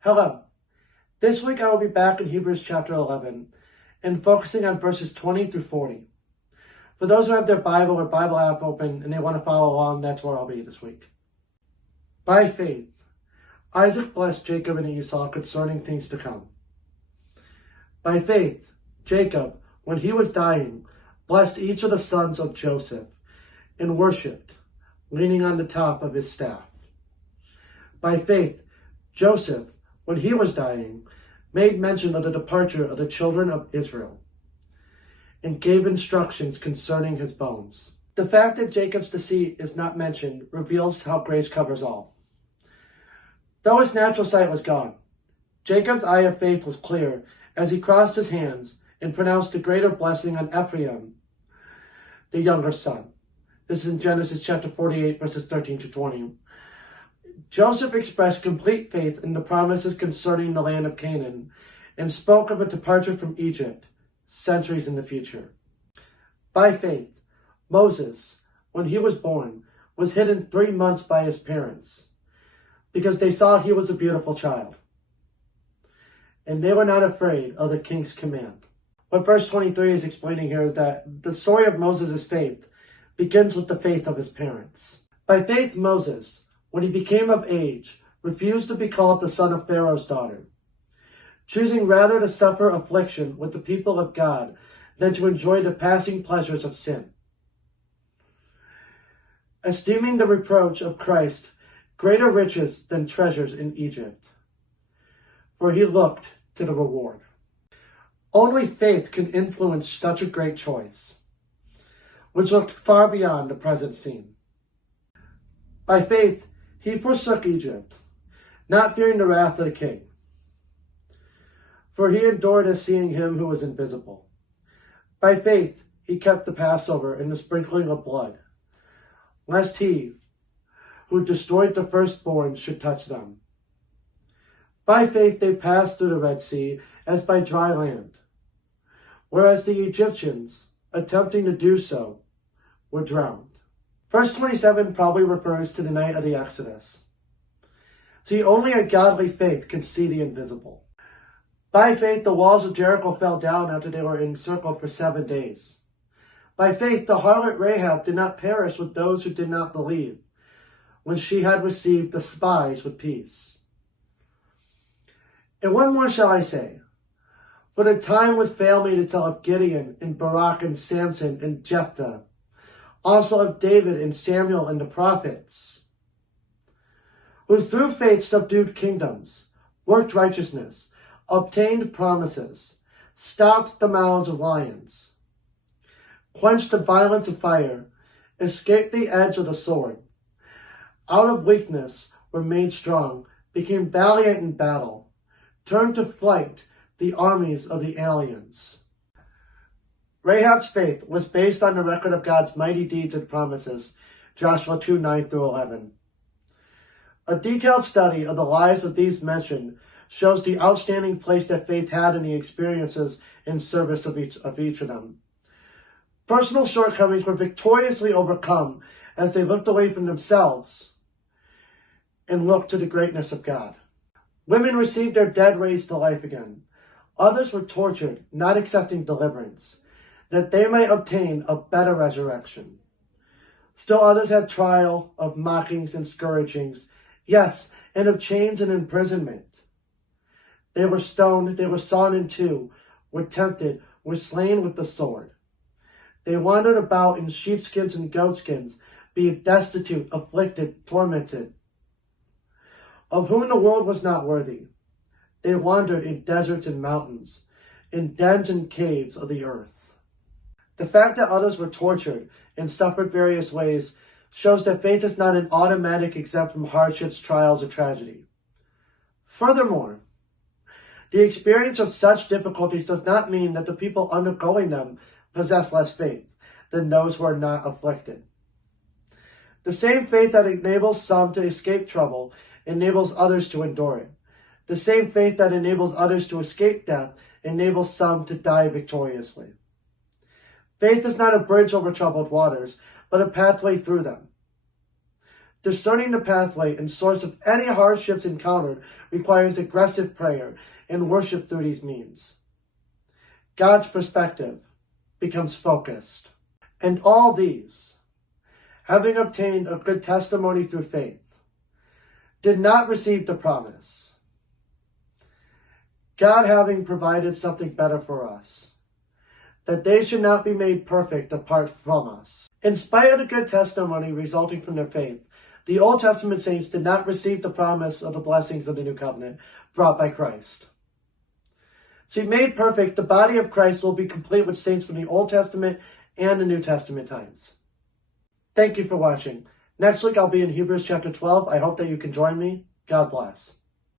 Hello. This week I will be back in Hebrews chapter 11 and focusing on verses 20 through 40. For those who have their Bible or Bible app open and they want to follow along, that's where I'll be this week. By faith, Isaac blessed Jacob and Esau concerning things to come. By faith, Jacob, when he was dying, blessed each of the sons of Joseph and worshipped, leaning on the top of his staff. By faith, Joseph, when he was dying, made mention of the departure of the children of Israel and gave instructions concerning his bones. The fact that Jacob's deceit is not mentioned reveals how grace covers all. Though his natural sight was gone, Jacob's eye of faith was clear as he crossed his hands and pronounced a greater blessing on Ephraim, the younger son. This is in Genesis chapter 48, verses 13 to 20. Joseph expressed complete faith in the promises concerning the land of Canaan and spoke of a departure from Egypt centuries in the future. By faith, Moses, when he was born, was hidden 3 months by his parents because they saw he was a beautiful child. And they were not afraid of the king's command. What verse 23 is explaining here is that the story of Moses' faith begins with the faith of his parents. By faith, Moses, when he became of age, refused to be called the son of Pharaoh's daughter, choosing rather to suffer affliction with the people of God than to enjoy the passing pleasures of sin. Esteeming the reproach of Christ greater riches than treasures in Egypt, for he looked to the reward. Only faith can influence such a great choice, which looked far beyond the present scene. By faith, he forsook Egypt, not fearing the wrath of the king, for he endured as seeing him who was invisible. By faith, he kept the Passover and the sprinkling of blood, lest he who destroyed the firstborn should touch them. By faith, they passed through the Red Sea as by dry land, whereas the Egyptians, attempting to do so, were drowned. Verse 27 probably refers to the night of the Exodus. See, only a godly faith can see the invisible. By faith, the walls of Jericho fell down after they were encircled for 7 days. By faith, the harlot Rahab did not perish with those who did not believe, when she had received the spies with peace. And what more shall I say? For the time would fail me to tell of Gideon and Barak and Samson and Jephthah, also of David and Samuel and the prophets, who through faith subdued kingdoms, worked righteousness, obtained promises, stopped the mouths of lions, quenched the violence of fire, escaped the edge of the sword, out of weakness were made strong, became valiant in battle, turned to flight the armies of the aliens. Rahab's faith was based on the record of God's mighty deeds and promises, Joshua 2, 9 through 11. A detailed study of the lives of these mentioned shows the outstanding place that faith had in the experiences and service of each of them. Personal shortcomings were victoriously overcome as they looked away from themselves and looked to the greatness of God. Women received their dead raised to life again. Others were tortured, not accepting deliverance, that they might obtain a better resurrection. Still others had trial of mockings and scourgings, yes, and of chains and imprisonment. They were stoned, they were sawn in two, were tempted, were slain with the sword. They wandered about in sheepskins and goatskins, being destitute, afflicted, tormented, of whom the world was not worthy. They wandered in deserts and mountains, in dens and caves of the earth. The fact that others were tortured and suffered various ways shows that faith is not an automatic exempt from hardships, trials, or tragedy. Furthermore, the experience of such difficulties does not mean that the people undergoing them possess less faith than those who are not afflicted. The same faith that enables some to escape trouble enables others to endure it. The same faith that enables others to escape death enables some to die victoriously. Faith is not a bridge over troubled waters, but a pathway through them. Discerning the pathway and source of any hardships encountered requires aggressive prayer and worship through these means. God's perspective becomes focused. And all these, having obtained a good testimony through faith, did not receive the promise. God having provided something better for us, that they should not be made perfect apart from us. In spite of the good testimony resulting from their faith, the Old Testament saints did not receive the promise of the blessings of the new covenant brought by Christ. See, made perfect, the body of Christ will be complete with saints from the Old Testament and the New Testament times. Thank you for watching. Next week I'll be in Hebrews chapter 12. I hope that you can join me. God bless.